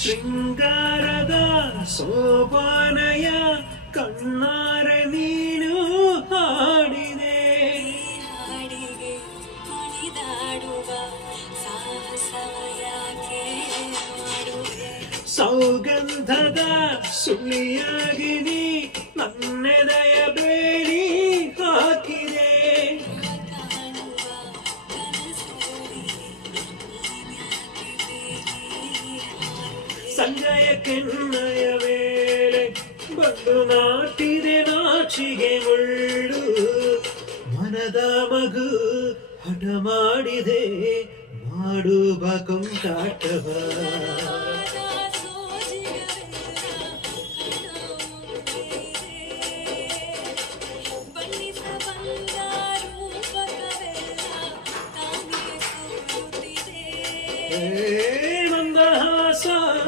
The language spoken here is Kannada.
ಶೃಂಗಾರದ ಸೋಪಾನಯ ಕಣ್ಣಾರೆ ನೀನು ಹಾಡಿದೆ. ಹಾಡಿಗೆ ಕುಣಿದಾಡುವ ಸಾಹಸವ ಯಾಕೆ ಮಾಡುವೆ? ಸೌಗಂಧದ ಸುಳಿಯಾಗಿ ನೀ ನನ್ನೆದೆಯ ಬೇಡಿ ಹಾಕಿದೆ. ಕಾಣುವ ಕನಸೋಡಿ ನೀನ್ಯಾಕೆ ಬೇಡಿ ಹಾರುವೆ? ಸಂಜಯ ಕೆನ್ನಯ ವೇಳೆ ಬಂದು ನಾಟಿದೆ ನಾಚಿಗೆ ಮುಳ್ಳು. ಮನದ ಮಗು ಹಠ ಮಾಡಿದೆ ಮಾಡುವ ಕೊಂಕಾಟವ.